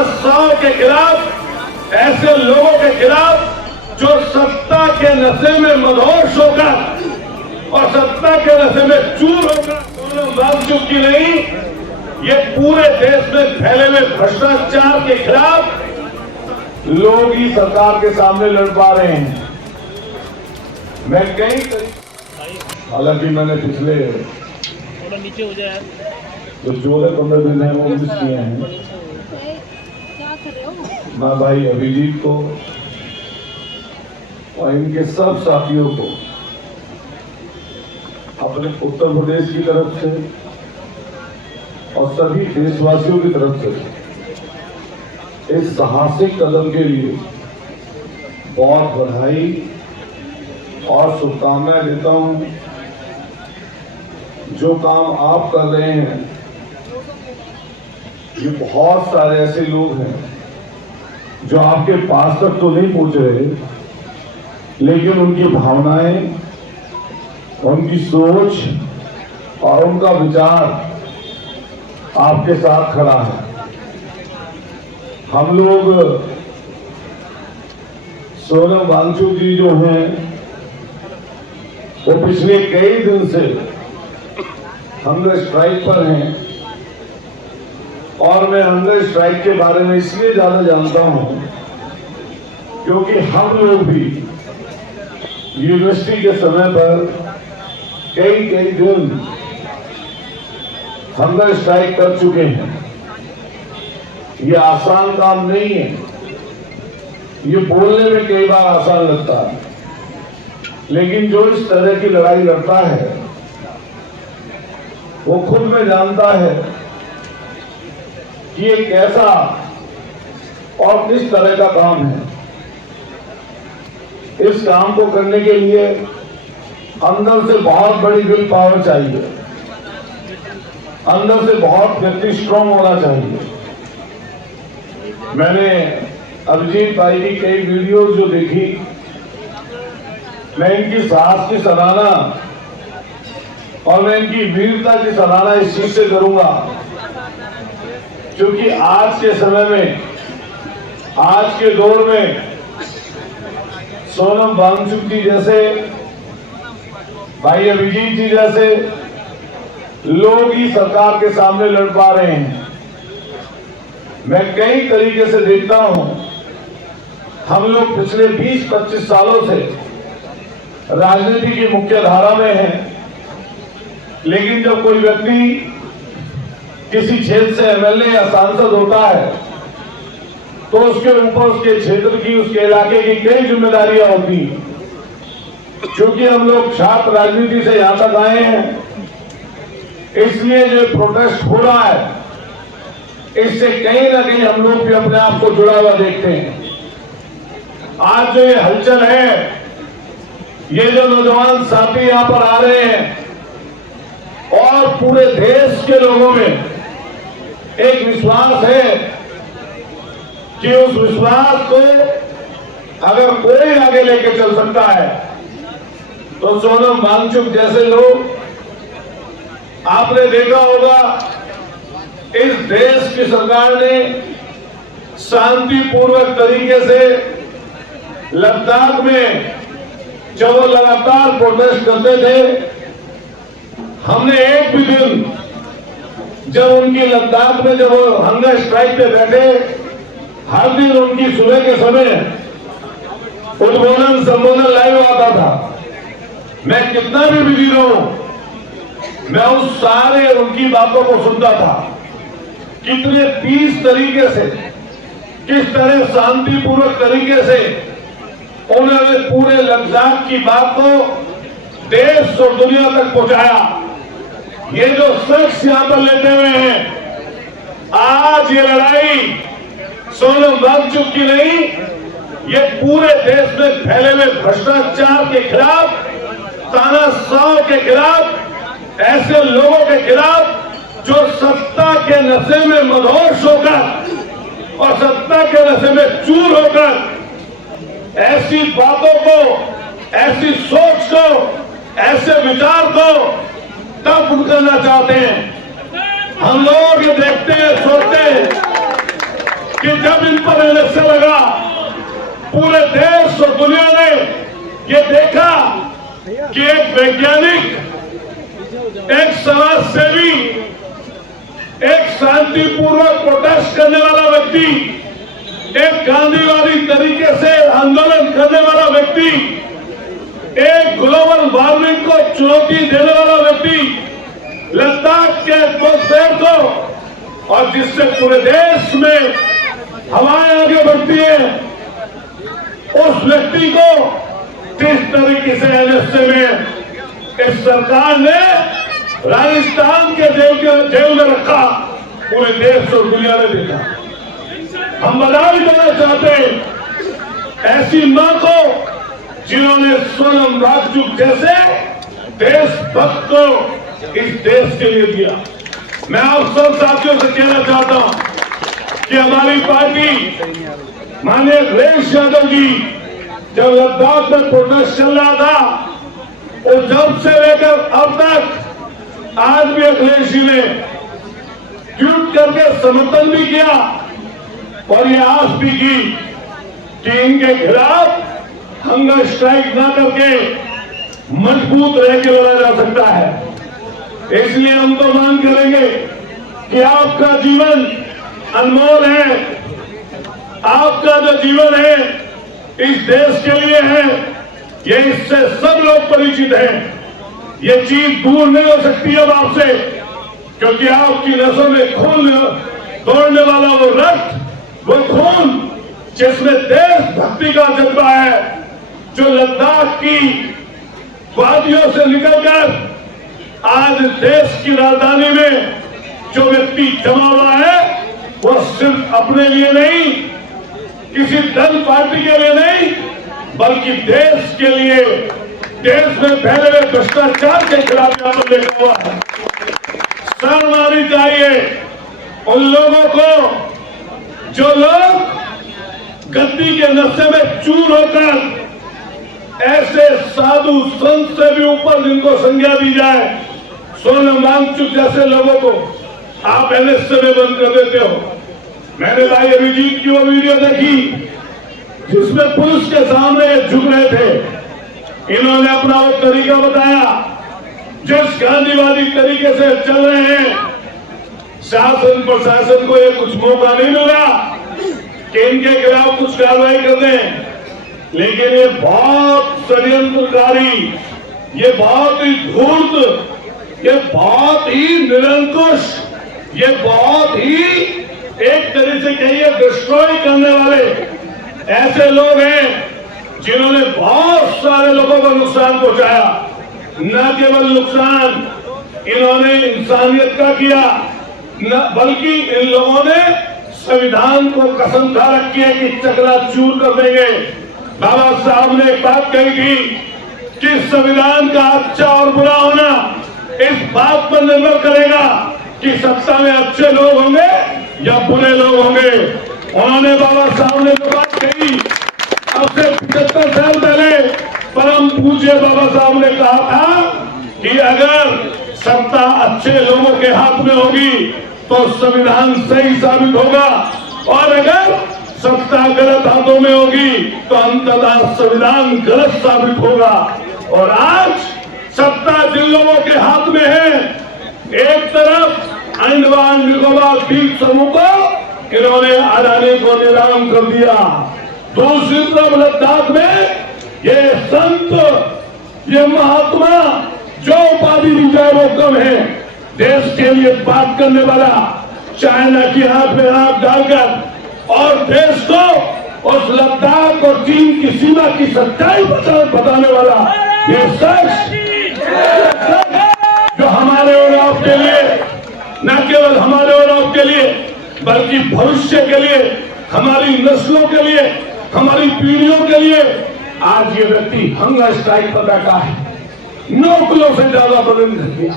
तानाशाह के खिलाफ, ऐसे लोगों के खिलाफ जो सत्ता के नशे में मदहोश होकर और सत्ता के नशे में चूर होकर सोनम वांगचुक की नहीं, ये पूरे देश में फैले हुए भ्रष्टाचार के खिलाफ लोग ही सरकार के सामने लड़ पा रहे हैं। मैं हालांकि मैंने पिछले नीचे हो जाए तो 14-15 दिन है वो मिस किए हैं। मैं भाई अभिजीत को और इनके सब साथियों को अपने उत्तर प्रदेश की तरफ से और सभी देशवासियों की तरफ से इस साहसिक कदम के लिए बहुत बधाई और शुभकामनाएं देता हूं। जो काम आप कर रहे हैं, ये बहुत सारे ऐसे लोग हैं जो आपके पास तक तो नहीं पहुंच रहे, लेकिन उनकी भावनाएं, उनकी सोच और उनका विचार आपके साथ खड़ा है। हम लोग सोनम वांगचुक जी जो हैं, वो पिछले कई दिन से हंगर स्ट्राइक पर हैं और मैं हंगर स्ट्राइक के बारे में इसलिए ज्यादा जानता हूं क्योंकि हम लोग भी यूनिवर्सिटी के समय पर कई दिन हंगर स्ट्राइक कर चुके हैं। ये आसान काम नहीं है, ये बोलने में कई बार आसान लगता है, लेकिन जो इस तरह की लड़ाई लड़ता है वो खुद में जानता है कि ये कैसा और किस तरह का काम है। इस काम को करने के लिए अंदर से बहुत बड़ी विल पावर चाहिए, अंदर से बहुत व्यक्ति स्ट्रांग होना चाहिए। मैंने अभिजीत भाई की कई वीडियोस जो देखी, मैं इनकी साहस की सराहना और मैं इनकी वीरता की सराहना इस चीज से करूंगा क्योंकि आज के समय में, आज के दौर में सोनम वांगचुक जी जैसे, भाई अभिजीत जी जैसे लोग ही सरकार के सामने लड़ पा रहे हैं। मैं कई तरीके से देखता हूं, हम लोग पिछले 20-25 सालों से राजनीति की मुख्य धारा में हैं, लेकिन जब कोई व्यक्ति किसी क्षेत्र से एमएलए या सांसद होता है तो उसके ऊपर उसके क्षेत्र की, उसके इलाके की कई जिम्मेदारियां होती हैं। क्योंकि हम लोग छात्र राजनीति से यहां तक आए हैं, इसलिए जो प्रोटेस्ट हो रहा है इससे कहीं ना कहीं हम लोग भी अपने आप को जुड़ा हुआ देखते हैं। आज जो ये हलचल है, ये जो नौजवान साथी यहां पर आ रहे हैं और पूरे देश के लोगों में एक विश्वास है कि उस विश्वास को अगर कोई आगे लेके चल सकता है तो सोनम वांगचुक जैसे लोग। आपने देखा होगा इस देश की सरकार ने शांतिपूर्वक तरीके से लद्दाख में जब वो लगातार प्रोटेस्ट करते थे, हमने एक भी दिन जब उनकी लद्दाख में जब वो हंगर स्ट्राइक पे बैठे, हर दिन उनकी सुबह के समय उद्बोधन संबोधन लाइव आता था। मैं कितना भी बिजी रहूं, मैं उस सारे उनकी बातों को सुनता था। कितने 30 तरीके से, किस तरह शांतिपूर्वक तरीके से उन्होंने पूरे लद्दाख की बात को देश और दुनिया तक पहुंचाया। ये जो शख्स यहां पर लेते हुए हैं, आज ये लड़ाई सोनम वांगचुक की नहीं, ये पूरे देश में फैले हुए भ्रष्टाचार के खिलाफ, तानाशाह के खिलाफ, ऐसे लोगों के खिलाफ जो सत्ता के नशे में मदहोश होकर और सत्ता के नशे में चूर होकर ऐसी बातों को, ऐसी सोच को, ऐसे विचार को तब करना चाहते हैं। हम लोग ये देखते हैं, सोचते हैं कि जब इन पर एनएसए लगा, पूरे देश और दुनिया ने ये देखा कि एक वैज्ञानिक, एक समाज सेवी, एक शांतिपूर्वक प्रोटेस्ट करने वाला व्यक्ति, एक गांधीवादी तरीके से आंदोलन करने वाला व्यक्ति, एक ग्लोबल वार्मिंग को चुनौती देने वाला व्यक्ति लद्दाख के एटमॉस्फेयर को, और जिससे पूरे देश में हवाएं आगे बढ़ती है, उस व्यक्ति को किस तरीके से एनएसए में इस सरकार ने राजस्थान के जेल में रखा, पूरे देश और दुनिया ने देखा। हम बधाई देना चाहते हैं ऐसी मां को जिन्होंने सोनम वांगचुक जैसे देशभक्त को इस देश के लिए दिया। मैं आप सब साथियों से कहना चाहता हूं कि हमारी पार्टी माननीय अखिलेश यादव जी जब लद्दाख में प्रोटेस्ट चल रहा था, और जब से लेकर अब तक आज भी अखिलेश जी ने ट्वीट करके समर्थन भी किया और ये आस भी की कि इनके खिलाफ हंगर स्ट्राइक ना करके मजबूत रह के लड़ा जा सकता है। इसलिए हम तो मांग करेंगे कि आपका जीवन अनमोल है, आपका जो जीवन है इस देश के लिए है, ये इससे सब लोग परिचित हैं। ये चीज दूर नहीं हो सकती अब आपसे, क्योंकि आपकी नसों में खून दौड़ने वाला वो रक्त, वो खून जिसमें देशभक्ति का जज्बा है, जो लद्दाख की वादियों से निकलकर आज देश की राजधानी में जो व्यक्ति जमा हुआ है, वो सिर्फ अपने लिए नहीं, किसी दल पार्टी के लिए नहीं, बल्कि देश के लिए, देश में फैले हुए भ्रष्टाचार के खिलाफ यहाँ पर लेकर हुआ है। शर्म आनी चाहिए उन लोगों को जो लोग गद्दी के नशे में चूर होकर ऐसे साधु संत से भी ऊपर जिनको संज्ञा दी जाए, सोनम वांगचुक जैसे लोगों को आप एनएसए में बंद कर देते हो। मैंने भाई अभिजीत की वो वीडियो देखी जिसमें पुलिस के सामने झुक रहे थे। इन्होंने अपना वो तरीका बताया जिस गांधीवादी तरीके से चल रहे हैं। शासन प्रशासन को ये कुछ मौका नहीं मिल रहा कि इनके खिलाफ कुछ कार्रवाई कर दें, लेकिन ये बहुत षड्यंत्रकारी, ये बहुत ही धूर्त, ये बहुत ही निरंकुश, ये बहुत ही एक तरह से कहिए डिस्ट्रॉय करने वाले ऐसे लोग हैं जिन्होंने बहुत सारे लोगों को नुकसान पहुंचाया। न केवल नुकसान इन्होंने इंसानियत का किया, न बल्कि इन लोगों ने संविधान को कसम खा रखी है कि चकनाचूर कर देंगे। बाबा साहब ने एक बात कही थी कि संविधान का अच्छा और बुरा होना इस बात पर निर्भर करेगा कि सत्ता में अच्छे लोग होंगे या बुरे लोग होंगे। उन्होंने बाबा साहब ने जो बात कही अब से 75 साल पहले परम पूज्य बाबा साहब ने कहा था कि अगर सत्ता अच्छे लोगों के हाथ में होगी तो संविधान सही साबित होगा, और अगर सत्ता गलत हाथों में होगी तो अंततः संविधान गलत साबित होगा। और आज सत्ता जिन लोगों के हाथ में है, एक तरफ अंडमान निकोबार द्वीप समूह को इन्होंने अडानी को नीलाम कर दिया, दूसरी तरफ लद्दाख में ये संत, ये महात्मा जो उपाधि दी जाए वो कम है। देश के लिए बात करने वाला, चाइना की आंख में आंख डालकर और देश को उस लद्दाख और चीन की सीमा की सच्चाई बताने वाला ये शख्स जो हमारे और आपके लिए, न केवल हमारे और आपके लिए बल्कि भविष्य के लिए, हमारी नस्लों के लिए, हमारी पीढ़ियों के लिए आज ये व्यक्ति हंगर स्ट्राइक पर बैठा है। 9 किलो से ज्यादा वजन कर दिया।